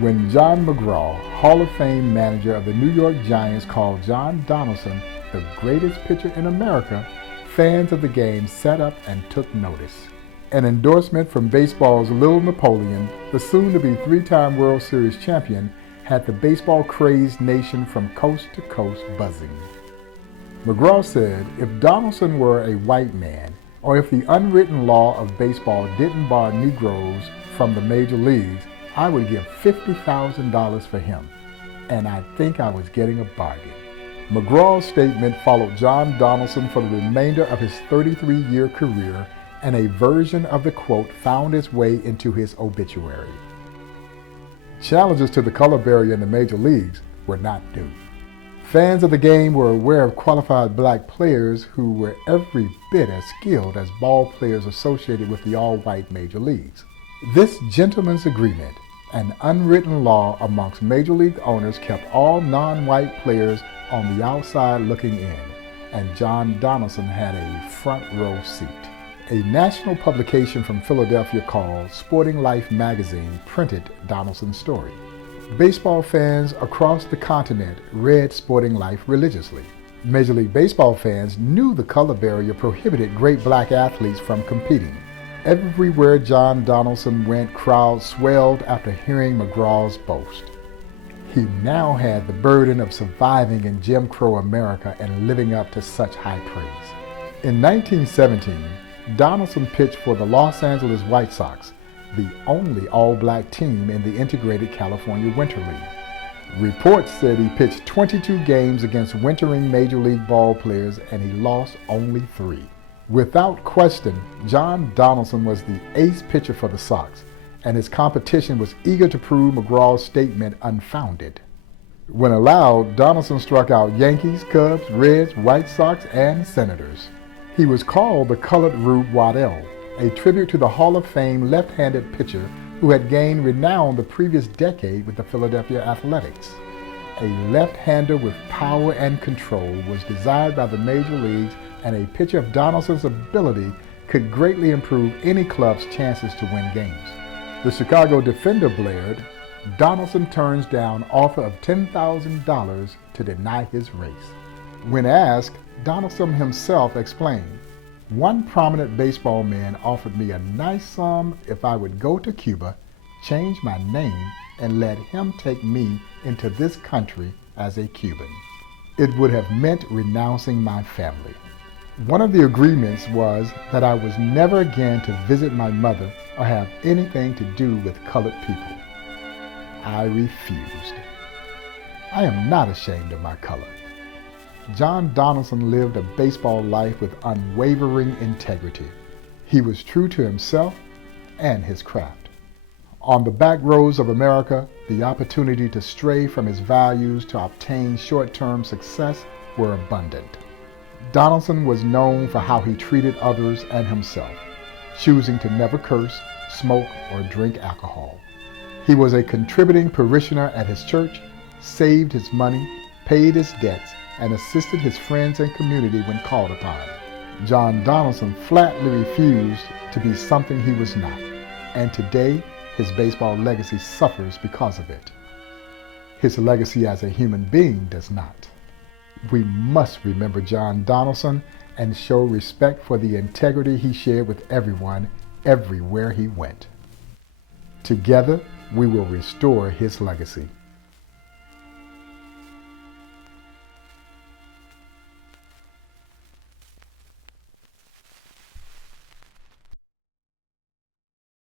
When John McGraw, Hall of Fame manager of the New York Giants, called John Donaldson the greatest pitcher in America, fans of the game sat up and took notice. An endorsement from baseball's Little Napoleon, the soon-to-be three-time World Series champion, had the baseball-crazed nation from coast to coast buzzing. McGraw said if Donaldson were a white man, or if the unwritten law of baseball didn't bar Negroes from the major leagues, I would give $50,000 for him, and I think I was getting a bargain. McGraw's statement followed John Donaldson for the remainder of his 33-year career, and a version of the quote found its way into his obituary. Challenges to the color barrier in the major leagues were not new. Fans of the game were aware of qualified black players who were every bit as skilled as ball players associated with the all-white major leagues. This gentleman's agreement, an unwritten law amongst major league owners, kept all non-white players on the outside looking in, and John Donaldson had a front row seat. A national publication from Philadelphia called Sporting Life magazine printed Donaldson's story. Baseball fans across the continent read Sporting Life religiously. Major League Baseball fans knew the color barrier prohibited great black athletes from competing. Everywhere John Donaldson went, crowds swelled after hearing McGraw's boast. He now had the burden of surviving in Jim Crow America and living up to such high praise. In 1917, Donaldson pitched for the Los Angeles White Sox, the only all-black team in the integrated California Winter League. Reports said he pitched 22 games against wintering Major League ball players, and he lost only 3. Without question, John Donaldson was the ace pitcher for the Sox, and his competition was eager to prove McGraw's statement unfounded. When allowed, Donaldson struck out Yankees, Cubs, Reds, White Sox, and Senators. He was called the Colored Rube Waddell, a tribute to the Hall of Fame left-handed pitcher who had gained renown the previous decade with the Philadelphia Athletics. A left-hander with power and control was desired by the major leagues, and a pitcher of Donaldson's ability could greatly improve any club's chances to win games. The Chicago Defender blared, "Donaldson turns down offer of $10,000 to deny his race." When asked, Donaldson himself explained, "One prominent baseball man offered me a nice sum if I would go to Cuba, change my name, and let him take me into this country as a Cuban. It would have meant renouncing my family. One of the agreements was that I was never again to visit my mother or have anything to do with colored people. I refused. I am not ashamed of my color." John Donaldson lived a baseball life with unwavering integrity. He was true to himself and his craft. On the back roads of America, the opportunity to stray from his values to obtain short-term success were abundant. Donaldson was known for how he treated others and himself, choosing to never curse, smoke, or drink alcohol. He was a contributing parishioner at his church, saved his money, paid his debts, and assisted his friends and community when called upon. John Donaldson flatly refused to be something he was not, and today his baseball legacy suffers because of it. His legacy as a human being does not. We must remember John Donaldson and show respect for the integrity he shared with everyone, everywhere he went. Together, we will restore his legacy.